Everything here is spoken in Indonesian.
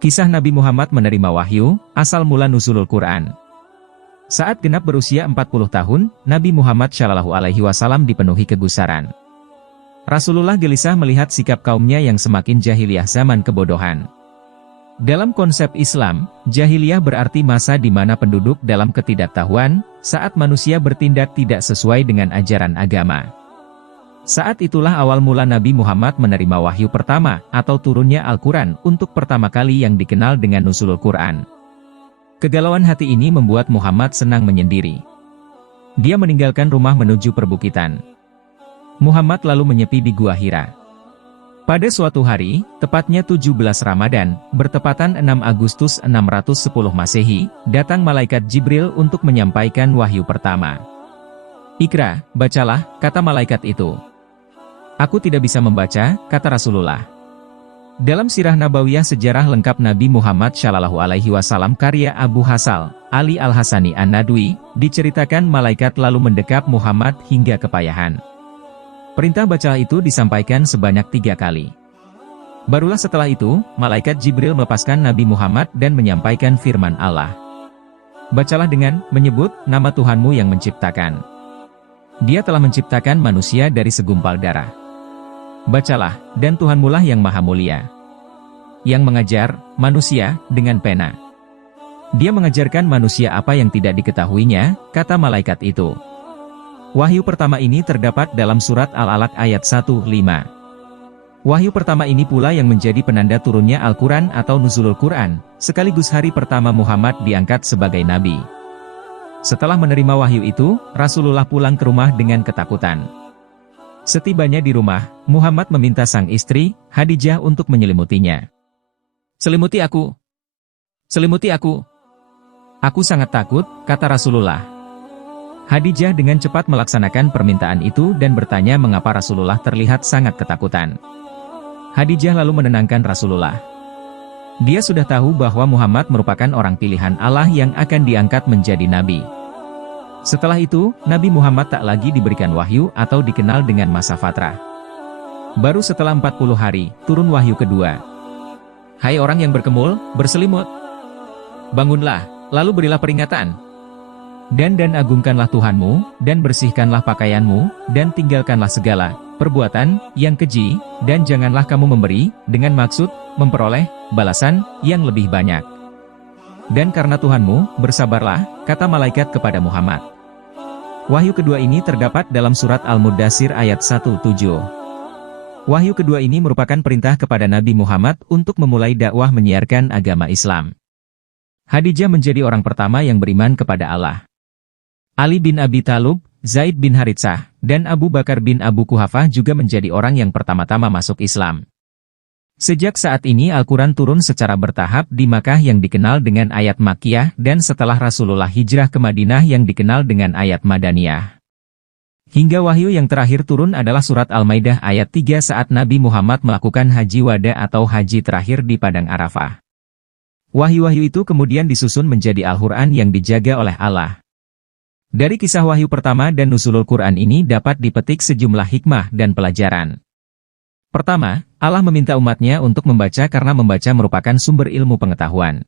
Kisah Nabi Muhammad menerima wahyu, asal mula nuzulul Quran. Saat genap berusia 40 tahun, Nabi Muhammad SAW dipenuhi kegusaran. Rasulullah gelisah melihat sikap kaumnya yang semakin jahiliyah zaman kebodohan. Dalam konsep Islam, jahiliyah berarti masa di mana penduduk dalam ketidaktahuan, saat manusia bertindak tidak sesuai dengan ajaran agama. Saat itulah awal mula Nabi Muhammad menerima wahyu pertama, atau turunnya Al-Quran, untuk pertama kali yang dikenal dengan nuzulul Quran. Kegalauan hati ini membuat Muhammad senang menyendiri. Dia meninggalkan rumah menuju perbukitan. Muhammad lalu menyepi di Gua Hira. Pada suatu hari, tepatnya 17 Ramadan, bertepatan 6 Agustus 610 Masehi, datang malaikat Jibril untuk menyampaikan wahyu pertama. "Ikra, bacalah," kata malaikat itu. "Aku tidak bisa membaca," kata Rasulullah. Dalam Sirah Nabawiyah Sejarah Lengkap Nabi Muhammad SAW karya Abu Hasal, Ali Al-Hasani An-Nadwi, diceritakan malaikat lalu mendekap Muhammad hingga kepayahan. Perintah bacalah itu disampaikan sebanyak 3 kali. Barulah setelah itu, malaikat Jibril melepaskan Nabi Muhammad dan menyampaikan firman Allah. "Bacalah dengan menyebut nama Tuhanmu yang menciptakan. Dia telah menciptakan manusia dari segumpal darah. Bacalah, dan Tuhanmulah yang maha mulia, yang mengajar manusia dengan pena. Dia mengajarkan manusia apa yang tidak diketahuinya," kata malaikat itu. Wahyu pertama ini terdapat dalam surat Al-Alaq ayat 1-5. Wahyu pertama ini pula yang menjadi penanda turunnya Al-Quran atau nuzulul Quran, sekaligus hari pertama Muhammad diangkat sebagai nabi. Setelah menerima wahyu itu, Rasulullah pulang ke rumah dengan ketakutan. Setibanya di rumah, Muhammad meminta sang istri, Khadijah, untuk menyelimutinya. "Selimuti aku. Selimuti aku. Aku sangat takut," kata Rasulullah. Khadijah dengan cepat melaksanakan permintaan itu dan bertanya mengapa Rasulullah terlihat sangat ketakutan. Khadijah lalu menenangkan Rasulullah. Dia sudah tahu bahwa Muhammad merupakan orang pilihan Allah yang akan diangkat menjadi nabi. Setelah itu, Nabi Muhammad tak lagi diberikan wahyu atau dikenal dengan masa fatrah. Baru setelah 40 hari, turun wahyu kedua. "Hai orang yang berkemul, berselimut, bangunlah, lalu berilah peringatan. Dan agungkanlah Tuhanmu, dan bersihkanlah pakaianmu, dan tinggalkanlah segala perbuatan yang keji, dan janganlah kamu memberi, dengan maksud memperoleh balasan yang lebih banyak. Dan karena Tuhanmu, bersabarlah," kata malaikat kepada Muhammad. Wahyu kedua ini terdapat dalam surat Al-Mudaththir ayat 1-7. Wahyu kedua ini merupakan perintah kepada Nabi Muhammad untuk memulai dakwah menyiarkan agama Islam. Khadijah menjadi orang pertama yang beriman kepada Allah. Ali bin Abi Thalib, Zaid bin Haritsah, dan Abu Bakar bin Abu Quhafah juga menjadi orang yang pertama-tama masuk Islam. Sejak saat ini Al-Quran turun secara bertahap di Makkah yang dikenal dengan ayat Makkiyah dan setelah Rasulullah hijrah ke Madinah yang dikenal dengan ayat Madaniyah. Hingga wahyu yang terakhir turun adalah surat Al-Maidah ayat 3 saat Nabi Muhammad melakukan haji wada atau haji terakhir di Padang Arafah. Wahyu-wahyu itu kemudian disusun menjadi Al-Quran yang dijaga oleh Allah. Dari kisah wahyu pertama dan nuzulul Quran ini dapat dipetik sejumlah hikmah dan pelajaran. Pertama, Allah meminta umatnya untuk membaca karena membaca merupakan sumber ilmu pengetahuan.